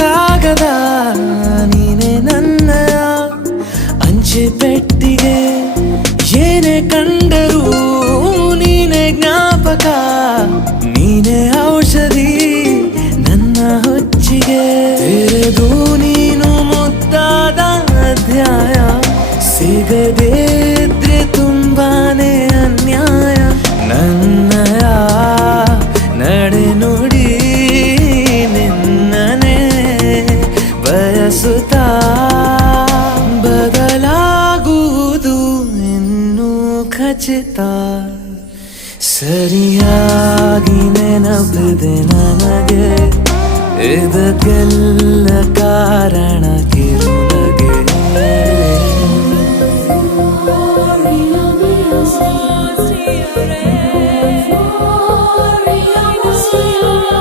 ಕಾಗದ ನೀನೆ ನನ್ನಯ ಅಂಚೆ ಪೆಟ್ಟಿಗೆ ಏನೇ ಕಂಡರೂ ನೀನೆ ಜ್ಞಾಪಕ ನೀನೆ ಔಷಧಿ ನನ್ನ ಹುಚ್ಚಿಗೆ ತೆರೆದು ನೀನು ಮುದ್ದಾದ ಅಧ್ಯಾಯ ಸಿಗದೇ ಇದ್ರೆ ತುಂಬಾನೇ ಅನ್ಯಾಯ ನನ್ನಯ ನಡೆ ನುಡಿ ನಿನ್ನನೆ ಬಯಸುತ್ತಾ ಬದಲಾಗುವುದು ಇನ್ನೂ ಖಚಿತ ಸರಿಯಾಗಿ ನೆನಪಿದೆ ನನಗೆ ಇದಕ್ಕೆಲ್ಲ ಕಾರಣ ಕಿರುನಗೆ